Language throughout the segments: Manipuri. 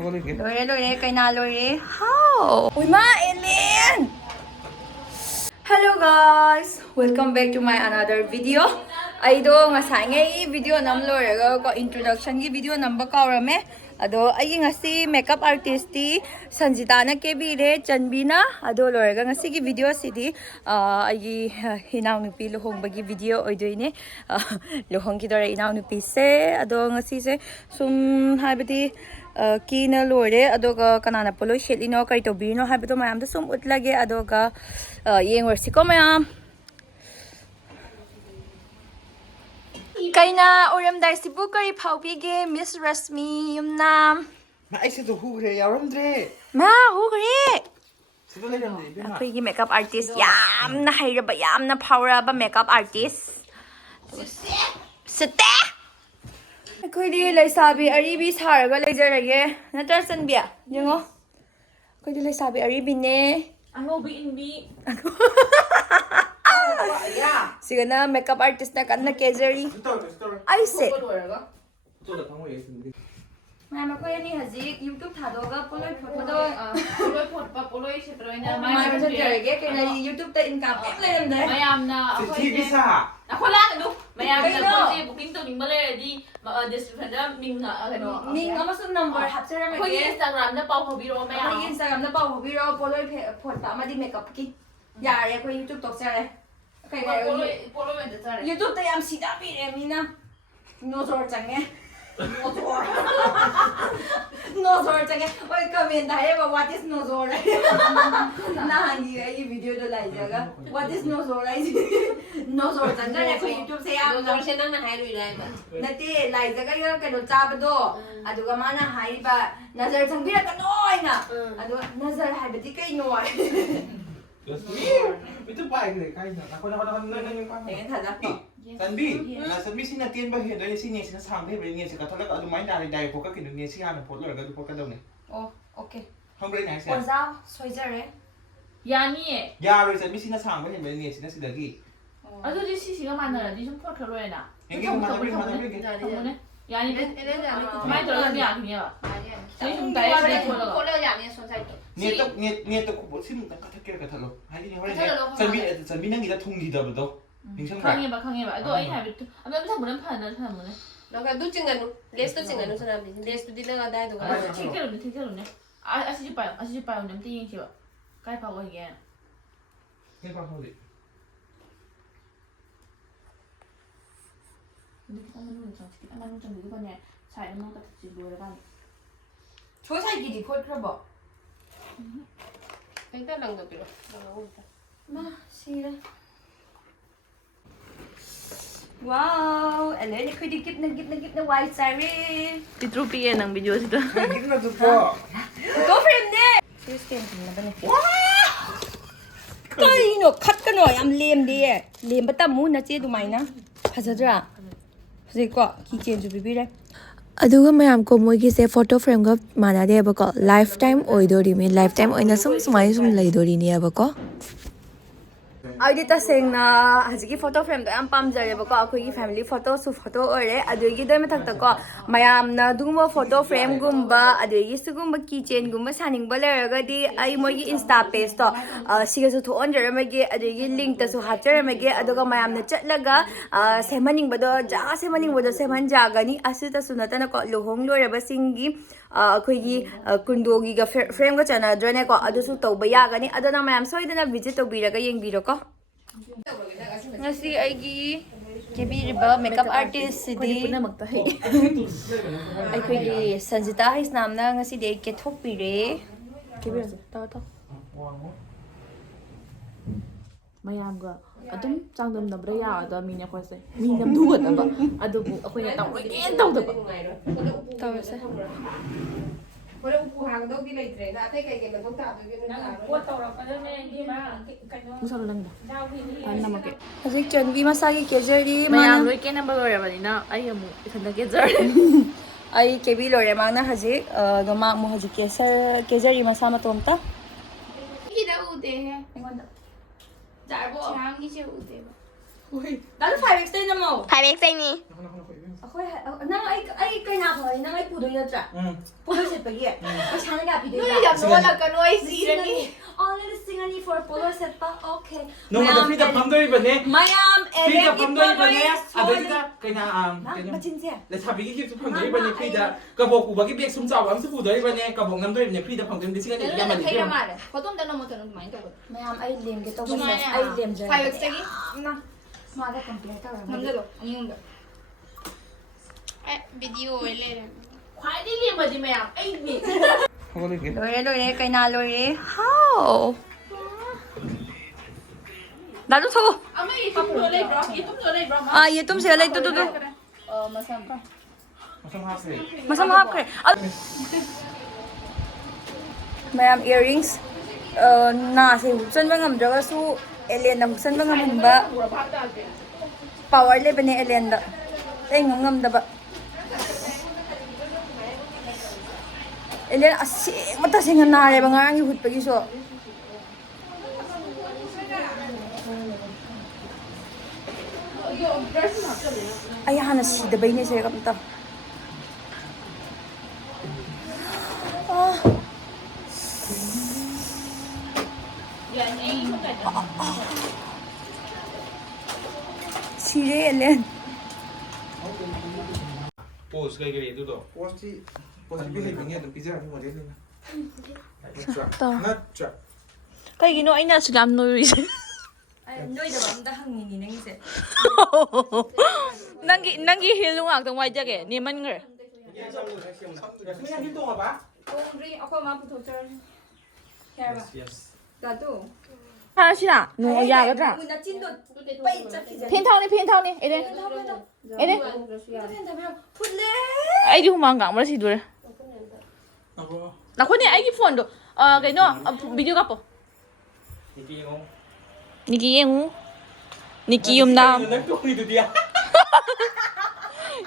Lore, lore, kay na lore. How? Uy, ma, alien! Hello guys! Welcome back to my another video. Aido ngasai ngay video nam lore ko introduction gi video number kaurame. Ado ai ngasi makeup artist ti Sanjita na kebire Chanbina ado lore ga ngasi gi video sidi ai Enounupi luhongba gi video oidoine luhong gi dore Enounupi se ado ngasi se sum habati kina lore adoga kanana potloi shelino kai to bino habito mayam da sum utlage adoga yengwer siko mayam kaina oram dai sibu kari phawbige Miss Rasmi yumnam ma aise to hugre yaramdre ma hugre sido leramdre bema akoi gi makeup artist yamna hairaba yamna phawraba makeup artist sete ꯑꯩꯈꯣꯏꯗꯤ ꯂꯩꯁꯥꯕꯤ ꯑꯔꯤꯕꯤ ꯁꯥꯔꯒ ꯂꯩꯖꯔꯒꯦ ꯅꯠꯇ꯭ꯔ ꯆꯟꯕꯤ ꯌꯦꯡꯉꯣ ꯑꯩꯈꯣꯏꯗꯤ ꯂꯩꯁꯥꯕꯤ ꯑꯔꯤꯕꯤꯅꯦ ꯑꯉꯧꯕꯤ ꯏꯟꯕꯤ ꯁꯤꯒꯅ ꯃꯦꯀꯞ ꯑꯥꯔꯇꯤꯁꯅ ꯀꯟꯅ ꯀꯦꯖꯔꯤ ꯑꯩꯁꯦ ꯃꯌꯥꯝ ꯑꯩꯈꯣꯏ ꯑꯅꯤ ꯍꯧꯖꯤꯛ ꯌꯨꯇ꯭ꯌꯨꯕ ꯊꯥꯗꯣꯛꯑꯒ ꯄꯣꯠꯂꯣꯏ ꯐꯣꯠꯄꯗꯣ ꯄꯣꯠꯂꯣꯏ ꯐꯣꯠꯄ ꯄꯣꯠꯂꯣꯏ ꯁꯦꯠꯇ꯭ꯔꯣꯏꯅ ꯃꯥꯏ ꯆꯠꯖꯔꯒꯦ ꯀꯩꯅꯣ ꯌꯨꯇ꯭ꯌꯨꯕꯇ ꯏꯟꯀꯝ ꯌꯥꯝ ꯂꯩꯔꯝꯗ꯭ꯔꯦ ꯃꯌꯥꯝꯅ ꯑꯩꯈꯣꯏꯁꯦ ꯑꯩꯈꯣꯏ ꯂꯥꯛꯀꯅꯨ ꯃꯌꯥꯝꯅ ꯑꯩꯈꯣꯏꯁꯦ ꯕꯨꯀꯤꯡ ꯇꯧꯅꯤꯡꯕ ꯂꯩꯔꯗꯤ ꯗꯤꯁꯀ꯭ꯔꯤꯞꯁꯟꯗ ꯀꯩꯅꯣ ꯃꯤꯡ ꯑꯃꯁꯨꯡ ꯅꯝꯕꯔ ꯍꯥꯞꯆꯔꯝꯃꯒꯦ ꯑꯩꯈꯣꯏꯒꯤ ꯏꯟꯁꯇꯥꯒ꯭ꯔꯥꯝꯗ ꯄꯥꯎ ꯐꯥꯎꯕꯤꯔꯛꯑꯣ ꯃꯌꯥꯝ ꯑꯩꯈꯣꯏꯒꯤ ꯏꯟꯁꯇꯥꯒ꯭ꯔꯥꯝꯗ ꯄꯥꯎ ꯐꯥꯎꯕꯤꯔꯛꯑꯣ ꯄꯣꯠꯂꯣꯏ ꯐꯣꯠꯄ ꯑꯃꯗꯤ ꯃꯦꯀꯞꯀꯤ ꯌꯥꯔꯦ ꯑꯩꯈꯣꯏ ꯌꯨꯇ꯭ꯌꯨꯕ ꯇꯧꯖꯔꯦ ꯄꯣꯠꯂꯣꯏ ꯑꯣꯏꯅ ꯆꯠꯆꯔꯦ ꯌꯨꯇ꯭ꯌꯨꯕꯇ ꯌꯥꯝ ꯁꯤꯗꯕꯤꯔꯦ ꯃꯤꯅ ꯅꯣꯖꯣꯔ ꯆꯪꯉꯦ ꯅꯣꯖꯣꯔ ꯆꯪꯉꯦ ꯍꯣꯏ ꯀꯃꯦꯟꯇ ꯍꯥꯏꯔꯦꯕ ꯋꯥꯠ ꯏꯁ ꯅꯣꯖꯣꯔ ꯅꯍꯥꯟꯒꯤ ꯑꯩꯒꯤ ꯚꯤꯗꯤꯑꯣꯗꯣ ꯂꯥꯏꯖꯒ ꯋꯥꯠ ꯏꯁ ꯅꯣꯖꯣꯔ ꯍꯥꯏꯁꯤ ꯅꯣꯖꯣꯔ ꯆꯪꯖꯔꯦ ꯑꯩꯈꯣꯏ ꯌꯨꯇ꯭ꯌꯨꯕꯁꯦ ꯌꯥꯝ ꯅꯣꯖꯣꯔꯁꯦ ꯅꯪꯅ ꯍꯥꯏꯔꯨꯏꯔ ꯍꯥꯏꯕ ꯅꯠꯇꯦ ꯂꯥꯏꯖꯒ ꯀꯩꯅꯣ ꯆꯥꯕꯗꯣ ꯑꯗꯨꯒ ꯃꯥꯅ ꯍꯥꯏꯔꯤꯕ ꯅꯖꯔ ꯆꯪꯕꯤꯔꯛꯀꯅꯣ ꯍꯥꯏꯅ ꯑꯗꯨꯒ ꯅꯖꯔ ꯍꯥꯏꯕꯗꯤ ꯀꯩꯅꯣ itu baik deh kayaknya aku Sanbi na Sanbi sina tien ba he dai sini sina sang dai bre ni se ka thala ka adu mai dai dai ko ka kin ni si hana pot lor ga du pot ka dau ne ꯑꯣ ꯑꯣꯀꯦ hambre nai se ꯑꯣꯖꯥ ꯁꯣꯏꯖꯔꯦ ꯌꯥꯅꯤꯌꯦ ya ro Sanbi sina sang ba he bre ni sina sidagi ꯑꯗꯨꯗꯤ ꯁꯤꯁꯤꯒ ꯃꯥꯟꯅꯔꯗꯤ ꯁꯨꯝ ꯐꯣꯠꯈ꯭ꯔꯂꯣꯏꯔꯦꯅ ꯊꯝꯃꯨꯅꯦ ꯌꯥꯅꯤ ꯀꯃꯥꯏꯅ ꯇꯧꯔꯒ ꯌꯥꯈꯤꯅꯦꯕ ꯁꯤ ꯁꯨꯝ direct ꯐꯣꯠꯂꯒ net to ko sim ta ka thakir ka thalo hai ni hore Sanbi nang ida thung di da do ꯈꯪꯉꯦꯕ ꯈꯪꯉꯦꯕ ꯑꯗꯣ ꯑꯩꯅ ꯍꯥꯏꯕꯗꯤ ꯑꯗꯣ ꯊꯝꯕꯅ ꯐꯅ ꯊꯝꯃꯨꯅꯦ ꯅꯪ ꯑꯗꯨ ꯆꯤꯡꯒꯅꯨ ꯂꯦꯁꯇꯣ ꯆꯤꯡꯒꯅꯨ ꯁꯅꯥꯕꯤ ꯂꯦꯁꯇꯨꯗꯤ ꯅꯪ ꯑꯗꯥꯏꯗꯨꯒ ꯊꯦꯛꯆꯜꯂꯨꯅꯦ ꯊꯦꯛꯆꯜꯂꯨꯅꯦ ꯑꯁꯤꯁꯨ ꯄꯥꯏꯌꯨꯅꯦ ꯑꯝꯇ ꯌꯦꯡꯁꯤꯕ ꯀꯥꯏ ꯐꯥꯎ ꯑꯣꯏꯒꯦ ne pa holi खितang manung changbuane side among ka chiburan 저 사이기디 폴크러버 일단 랑도 빌어 랑도 마 시래 와우 엘레니 크디 깁나 와이 사리 pitrupiye nang video sida gitna du po 고 프렌데 시스템 좀 나가네 까이노 컷가노 얌 렘디 렘바따 무나 제 두마이나 파자드라 ꯍꯧꯖꯤꯛꯀꯣ ꯀꯤꯆꯦꯟꯁꯨ ꯄꯤꯕꯤꯔꯦ ꯑꯗꯨꯒ ꯃꯌꯥꯝꯀꯣ ꯃꯣꯏꯒꯤꯁꯦ ꯐꯣꯇꯣ ꯐ꯭ꯔꯦꯝꯒ ꯃꯥꯟꯅꯗꯦꯕꯀꯣ ꯂꯥꯏꯐ ꯇꯥꯏꯝ ꯑꯣꯏꯗꯣꯔꯤꯃꯤ ꯂꯥꯏꯐ ꯇꯥꯏꯝ ꯑꯣꯏꯅ ꯁꯨꯃꯥꯏꯅ ꯁꯨꯝ ꯂꯩꯗꯣꯔꯤꯅꯦꯕꯀꯣ ꯑꯩꯗꯤ ꯇꯁꯦꯡꯅ ꯍꯧꯖꯤꯛꯀꯤ ꯐꯣꯇꯣ ꯐ꯭ꯔꯦꯝꯗꯣ ꯌꯥꯝ ꯄꯥꯝꯖꯔꯦꯕꯀꯣ ꯑꯩꯈꯣꯏꯒꯤ ꯐꯦꯃꯤꯂꯤ ꯐꯣꯇꯣꯁꯨ ꯐꯣꯇꯣ ꯑꯣꯏꯔꯦ ꯑꯗꯨꯒꯤꯗꯨꯒꯤ ꯃꯊꯛꯇꯀꯣ ꯃꯌꯥꯝꯅ ꯑꯗꯨꯒꯨꯝꯕ ꯐꯣꯇꯣ ꯐ꯭ꯔꯦꯝꯒꯨꯝꯕ ꯑꯗꯒꯤ ꯁꯤꯒꯨꯝꯕ ꯀꯤꯆꯦꯟꯒꯨꯝꯕ ꯁꯥꯅꯤꯡꯕ ꯂꯩꯔꯒꯗꯤ ꯑꯩ ꯃꯣꯏꯒꯤ ꯏꯟꯁꯇꯥ ꯄꯦꯖꯇꯣ ꯁꯤꯒꯁꯨ ꯊꯣꯛꯍꯟꯖꯔꯝꯃꯒꯦ ꯑꯗꯒꯤ ꯂꯤꯡꯛꯇꯁꯨ ꯍꯥꯞꯆꯔꯝꯃꯒꯦ ꯑꯗꯨꯒ ꯃꯌꯥꯝꯅ ꯆꯠꯂꯒ ꯁꯦꯝꯍꯟꯅꯤꯡꯕꯗꯣ ꯁꯦꯝꯍꯟꯅꯤꯡꯕꯗꯣ ꯁꯦꯝꯍꯟꯖꯒꯅꯤ ꯑꯁꯤꯇꯁꯨ ꯅꯠꯇꯅꯀꯣ ꯂꯨꯍꯣꯡ ꯂꯣꯏꯔꯕꯁꯤꯡꯒꯤ ꯑꯩꯈꯣꯏꯒꯤ ꯀꯨꯟꯗꯣꯒꯤꯒ ꯐ꯭ꯔꯦꯝꯒ ꯆꯥꯟꯅꯗ꯭ꯔꯅꯦꯀꯣ ꯑꯗꯨꯁꯨ ꯇꯧꯕ ꯌꯥꯒꯅꯤ ꯑꯗꯨꯅ ꯃꯌꯥꯝ ꯁꯣꯏꯗꯅ ꯚꯤꯖꯤꯠ ꯇꯧꯕꯤꯔꯒ ꯌꯦꯡꯕꯤꯔꯣꯀꯣ ꯉꯁꯤ ꯑꯩꯒꯤ ꯀꯦꯕꯤꯔꯤꯕ ꯃꯦꯀꯞ ꯑꯥꯔꯇꯤꯁꯁꯤꯗꯤ ꯄꯨꯝꯅꯃꯛꯇ ꯍꯩ ꯑꯩꯈꯣꯏꯒꯤ ꯁꯟꯖꯤꯇꯥ ꯍꯩꯁꯅꯥꯝꯅ ꯉꯁꯤꯗꯤ ꯑꯩ ꯀꯦꯊꯣꯛꯄꯤꯔꯦ ꯀꯦꯕꯤꯔꯁꯦ ꯇꯧ ꯃꯌꯥꯝꯒ ꯑꯗꯨꯝ ꯆꯥꯡꯗꯝꯅꯕꯗ ꯌꯥꯒꯗꯕ ꯃꯤꯅꯦ ꯑꯩꯈꯣꯏꯁꯦ ꯃꯤ ꯅꯝꯊꯨꯒꯗꯕ ꯑꯗꯨꯕꯨ ꯑꯩꯈꯣꯏꯅ ꯇꯧꯔꯣꯏꯅꯦꯅ ꯇꯧꯗꯕ ꯇꯧꯔꯁꯦ ꯍꯣꯔꯦꯟ ꯎꯄꯨ ꯍꯥꯡꯒꯗꯧꯗꯤ ꯂꯩꯇ꯭ꯔꯦꯅ ꯑꯇꯩ ꯀꯩꯀꯩ ꯃꯊꯧ ꯇꯥꯗꯣꯏꯒꯦ ꯄꯣꯠ ꯇꯧꯔꯛꯀꯗꯕꯅꯦ ꯏꯕꯦꯝꯃ ꯀꯩꯅꯣ ꯃꯨꯁꯜꯂꯣ ꯅꯪꯗ ꯅꯝꯃꯛꯀꯦ ꯍꯧꯖꯤꯛ ꯆꯟꯕꯤ ꯃꯁꯥꯒꯤ ꯀꯦꯖꯔꯤ ꯃꯌꯥꯝ ꯂꯣꯏ ꯀꯦꯅꯕ ꯂꯣꯏꯔꯕꯅꯤꯅ ꯑꯩ ꯑꯃꯨꯛ ꯏꯊꯟꯇ ꯀꯦꯖꯔꯦ ꯑꯩ ꯀꯦꯕꯤ ꯂꯣꯏꯔꯦ ꯃꯥꯅ ꯍꯧꯖꯤꯛ ꯑꯗꯣ ꯃꯥ ꯑꯃꯨꯛ ꯍꯧꯖꯤꯛ ꯀꯦꯖꯔꯤ ꯃꯁꯥ ꯃꯇꯣꯝꯇ ꯒꯤꯗ ꯎꯗꯦꯍꯦ ꯑꯩꯉꯣꯟꯗ ꯖꯥꯔꯕꯣ ꯆꯥꯡꯒꯤꯁꯦ ꯎꯗꯦꯕ 나도 5x 때 넘어. 5x이니. 아코이 나 아이 그냥 봐. 나 아이 부도였죠. 부도 셋박이. 샤나가 비디오. 너희 잡노나 까노이 시라니. Only singing for polo setpa. Okay. 너무 프리다 밤돌이번에 Mayam 프리다 elem 밤돌이번에 아들이다 그냥 machinse. 레사비기 힙스 밤돌이번에 프리다 가복 우박이 백 숨자고 하면서 부돌이번에 가복 남돌이번에 프리다 밤돌이번에 시간이 내가 야만 thấy ra mà đấy. Có tôm đen một thằng mày đâu. Mayam ai lem ke to Đúng ba. rồi à. Ai lem je. 5x이. Na. Ma da complete ta. 남자도 없는 거. Video ấy lên. Khoái đi liền mà gì mày à? Anh bị. Lore cái na lore. How? 나도 서. À mày không đưa lên bro, YouTube đưa lên bro. 아, 얘 좀 세래 또. Mà sao? Masam hap kare. Mayam earrings. Na se huksan ba ngam jaga su alien na huksan ba ngam ba. Power le bane alien da. Ay ngam da ba. Alien asi mata singa na re ba ngarang gi hut pa gi so. Ay hana si da bay ni se kam ta. Sire alien. Pose cái gì đó pose biết hình như được pizza nhưng mà đấy là trap Kayino ay nasa gam no reason. Ay noi da bam da hangni ni nang se. Nangi hilung ak tong wai jage ni man ngre. 그냥 hil동 와봐 Ri ako ma puto char. Kaya ba? yes Da tu. 하나씩아. 너 야가다. Na chin do pai chak ki. 펜타오니 에레. 에레. Put le. 아이디 후망가 뭐라 시도래. 뭐 나 코니 아이디 폰도 그ino 비디오 가포. 이게 뭐 니기 잉우. 니기 юм남. 또 이도디야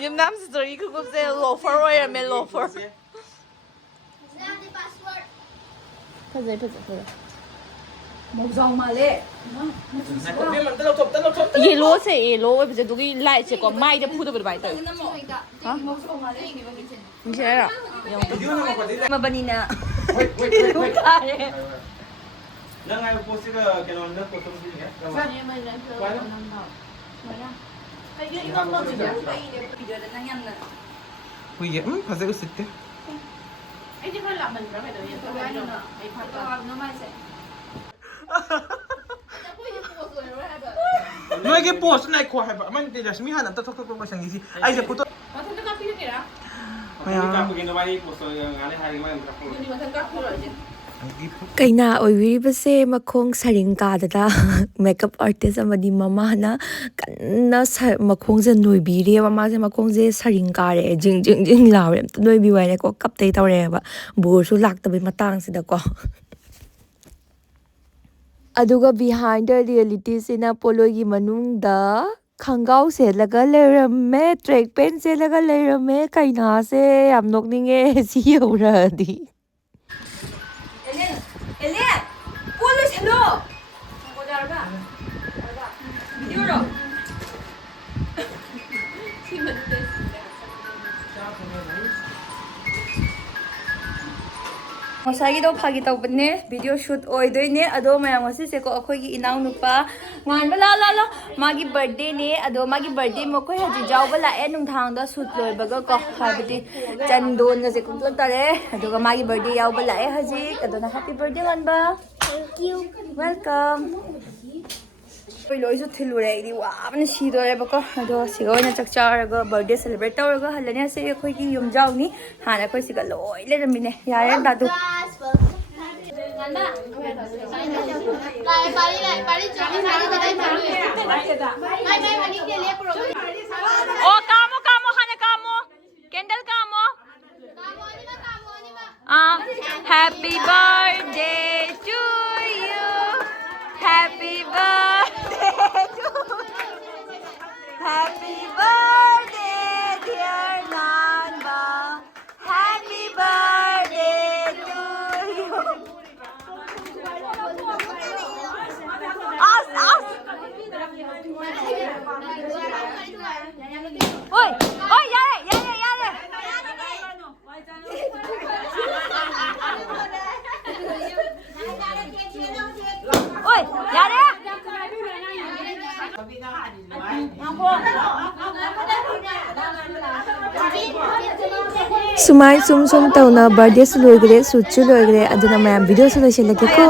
юм남 스토리 그거 세 로퍼 로야 멜 로퍼. 파제. Mộc mà lệ. biết mà tao chụp Yellow se yellow bây giờ tôi lại sẽ có mai để put được bài tới. Mộc mà lệ. Như thế nào? video nào mà đấy Mà bani na. wait nang ay post ka kanon na photo mo din Video da nang yan na. Huy 파제 웃을 때 Anh chỉ phải làm mình phải được như thế này. Ai phát Ito no mai se. 너에게 post na ko haba man de jasmi hanan ta tok tok ma sang isi ai je photo Mà thân các phi ra. ka begin wali post ngale hari man ka Nhưng mà thân các phi rồi chứ. Kaina oiribase makhong saringkadada makeup artist amadi mama na kanna makhong je noibiri mama je makhong je saringkare jing lawre noibi wai ko kaptei tawre ba bur su laktabi matang sida ko aduga behind the reality sina polo gi manung da khangau se laga lerame track pen se laga lerame kaina se am nokninge si yora di Elian. Polo hello. Ko darga. Video ro. Masagi do phagi tawbne video shoot oidoine ado mayam wasi se ko akhoi gi Enounupa ngan bala la magi birthday ne ado magi birthday mo khoi haji jaw bala e nung thang da shoot loi baga ko habiti chandon ga se ko tare ado ga magi birthday yaw bala e haji ado na happy birthday man ba thank you welcome Poi loi su thilure di wa ban si do re ba ko ado sigo na chakcha ga birthday celebrate taw ga halane se khoi gi yum jaw ni hana khoi siga loi le ramine ya ya da du Oh, kamu hanya kamu. Candle kamu. Happy birthday to you. Happy birthday to Happy birthday dear Nanba Happy birthday to you Us ꯍꯣꯏ ꯌꯥꯔꯦ ꯁꯨꯃꯥꯏ ꯁꯨꯝ ꯇꯧꯅ ꯕꯔꯊꯗꯦꯁꯨ ꯂꯣꯏꯈ꯭ꯔꯦ ꯁꯨꯠꯁꯨ ꯂꯣꯏꯈ꯭ꯔꯦ ꯑꯗꯨꯅ ꯃꯌꯥꯝ ꯚꯤꯗꯤꯑꯣꯁꯨ ꯂꯣꯏꯁꯤꯜꯂꯒꯦꯀꯣ